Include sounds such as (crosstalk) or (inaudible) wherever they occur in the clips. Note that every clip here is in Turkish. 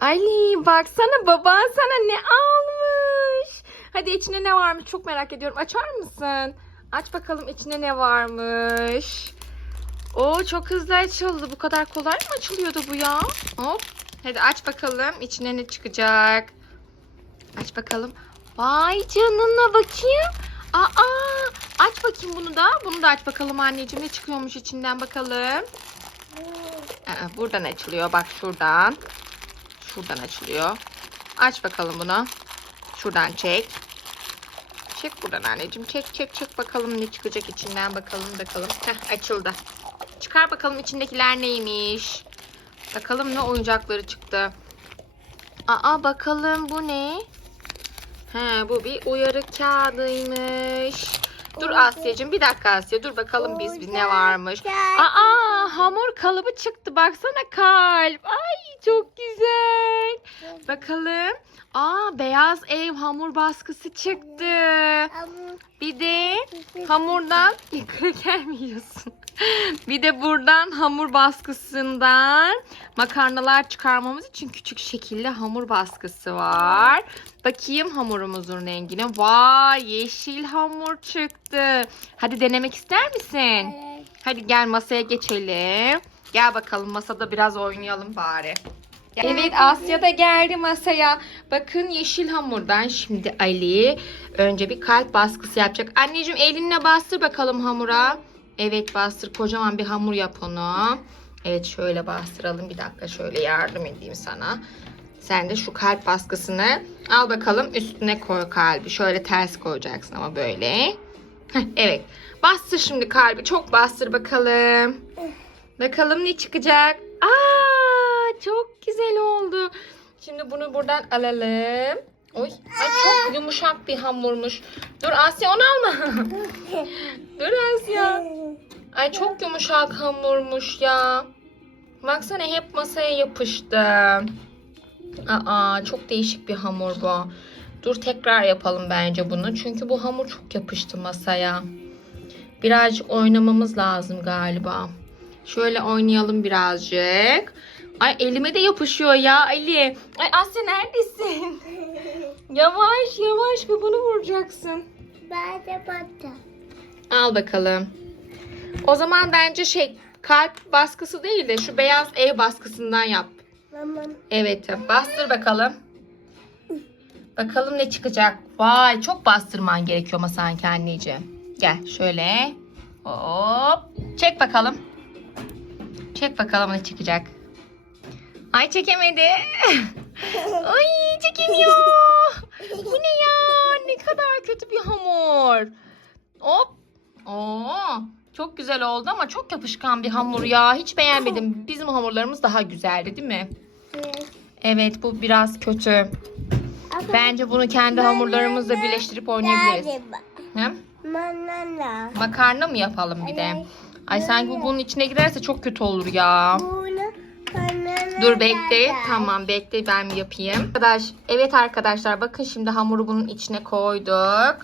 Ali baksana baban sana ne almış. Hadi içinde ne varmış çok merak ediyorum. Açar mısın? Aç bakalım içinde ne varmış. Oo çok hızlı açıldı. Bu kadar kolay mı açılıyordu bu ya? Hop. Hadi aç bakalım içine ne çıkacak. Aç bakalım. Vay canına bakayım. Aa, aç bakayım bunu da. Bunu da aç bakalım anneciğim. Ne çıkıyormuş içinden bakalım. Aa, buradan açılıyor. Bak şuradan. Şuradan açılıyor. Aç bakalım bunu. Şuradan çek. Çek buradan anneciğim. Çek çek çek bakalım ne çıkacak içinden bakalım bakalım. Heh, açıldı. Çıkar bakalım içindekiler neymiş. Bakalım ne oyuncakları çıktı. Aa bakalım bu ne? He bu bir uyarı kağıdıymış. Dur Asya'cığım bir dakika Asya dur bakalım biz bir ne varmış. Aa hamur kalıbı çıktı baksana kalp. Ay çok güzel. Bakalım. Aa beyaz ev hamur baskısı çıktı. Bir de hamurdan kraker mi yiyorsun? bir de buradan hamur baskısından makarnalar çıkarmamız için küçük şekilli hamur baskısı var. Bakayım hamurumuzun rengine. Vay yeşil hamur çıktı. Hadi denemek ister misin? Hadi gel masaya geçelim. Gel bakalım masada biraz oynayalım bari. Evet Asya da geldi masaya. Bakın yeşil hamurdan şimdi Ali önce bir kalp baskısı yapacak. Anneciğim elinle bastır bakalım hamura. Evet bastır kocaman bir hamur yap onu. Evet şöyle bastıralım bir dakika şöyle yardım edeyim sana. Sen de şu kalp baskısını al bakalım üstüne koy kalbi. Şöyle ters koyacaksın ama böyle. Heh, evet. Bastır şimdi kalbi. Çok bastır bakalım. Bakalım ne çıkacak. Aa, çok güzel oldu. Şimdi bunu buradan alalım. Oy, ay çok yumuşak bir hamurmuş. Dur Asya onu alma. (laughs) Dur Asya. Ay çok yumuşak hamurmuş ya. Baksana hep masaya yapıştı. Aa, çok değişik bir hamur bu. Dur tekrar yapalım bence bunu. Çünkü bu hamur çok yapıştı masaya. Birazcık oynamamız lazım galiba. Şöyle oynayalım birazcık. Ay elime de yapışıyor ya Ali. Ay Asya neredesin? (laughs) yavaş yavaş bunu vuracaksın. Ben de battım. Al bakalım. O zaman bence şey kalp baskısı değil de şu beyaz ev baskısından yap. Tamam. Evet bastır bakalım. Bakalım ne çıkacak. Vay çok bastırman gerekiyor ama sanki anneciğim. Gel şöyle. Hop. Çek bakalım. Çek bakalım ne çıkacak. Ay çekemedi. (laughs) Ay çekemiyor. Bu ne ya? Ne kadar kötü bir hamur. Hop. Oo, çok güzel oldu ama çok yapışkan bir hamur ya. Hiç beğenmedim. Bizim hamurlarımız daha güzeldi değil mi? Evet. Evet bu biraz kötü. Bence bunu kendi hamurlarımızla birleştirip oynayabiliriz. He? Manana. Makarna mı yapalım bir de? Ay sanki bu bunun içine girerse çok kötü olur ya. Dur bekle. Tamam bekle ben yapayım. Arkadaş, evet arkadaşlar bakın şimdi hamuru bunun içine koyduk.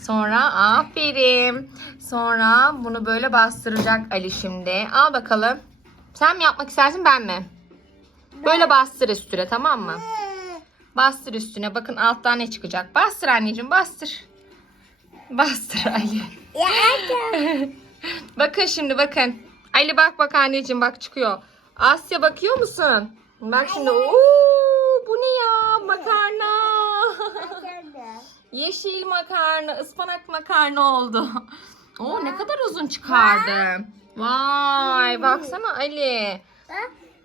Sonra aferin. Sonra bunu böyle bastıracak Ali şimdi. Al bakalım. Sen mi yapmak istersin ben mi? Böyle bastır üstüne tamam mı? Bastır üstüne. Bakın alttan ne çıkacak. Bastır anneciğim bastır. Bastır Ali. (laughs) (laughs) Bakın şimdi bakın. Ali bak bak anneciğim bak çıkıyor. Asya bakıyor musun? Bak şimdi. Oo, bu ne ya? Makarna. (laughs) Yeşil makarna, ıspanak makarna oldu. (laughs) Oo ne kadar uzun çıkardı. Vay baksana Ali.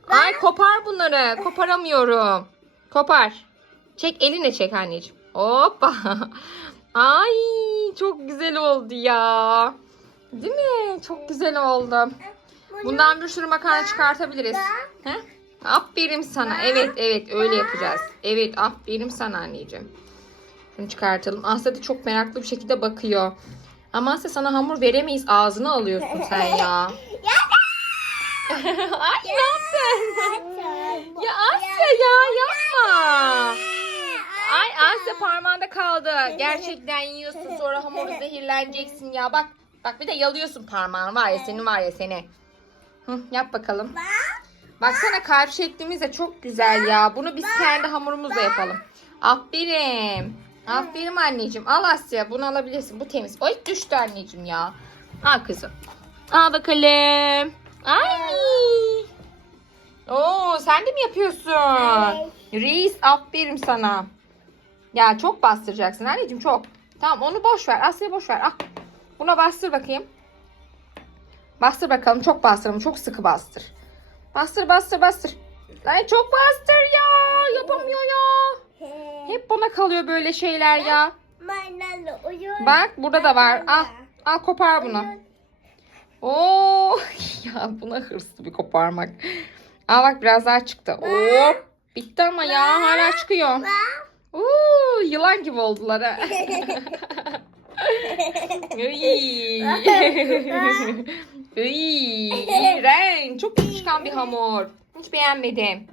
Ay kopar bunları. Koparamıyorum. Kopar. Çek eline çek anneciğim. Hoppa. Ay çok güzel oldu ya. Değil mi? Çok güzel oldu. Bundan bir sürü makarna çıkartabiliriz. He? Aferin sana. Evet evet öyle yapacağız. Evet aferin sana anneciğim. Şunu çıkartalım. Asya da çok meraklı bir şekilde bakıyor. Ama Asya sana hamur veremeyiz. Ağzına alıyorsun sen ya. Ay yaptın? Ya Asya ya yapma. Ay Asya parmağında kaldı. Gerçekten yiyorsun sonra hamuru zehirleneceksin ya. Bak bak bir de yalıyorsun parmağını var ya senin var ya seni. Hı, yap bakalım. Baksana kalp şeklimiz de çok güzel ya. Bunu biz kendi hamurumuzla yapalım. Aferin. Aferin anneciğim. Al Asya bunu alabilirsin. Bu temiz. Oy düştü anneciğim ya. Al kızım. Al bakalım. Ay. Oo sen de mi yapıyorsun? Reis aferin sana. Ya çok bastıracaksın anneciğim çok. Tamam onu boş ver. Asya'ya boş ver. Al. Buna bastır bakayım. Bastır bakalım. Çok bastır ama çok sıkı bastır. Bastır bastır bastır. Ay çok bastır ya. Yapamıyor ya. Hep bana kalıyor böyle şeyler ya. Bak burada da var. Al. Al kopar bunu. Oo (laughs) ya buna hırslı bir koparmak. Aa bak biraz daha çıktı. Oo bitti ama ya hala çıkıyor. Oo yılan gibi oldular ha. (laughs) Iy. Iy, iğrenç. Çok çıkan bir hamur. Hiç beğenmedim.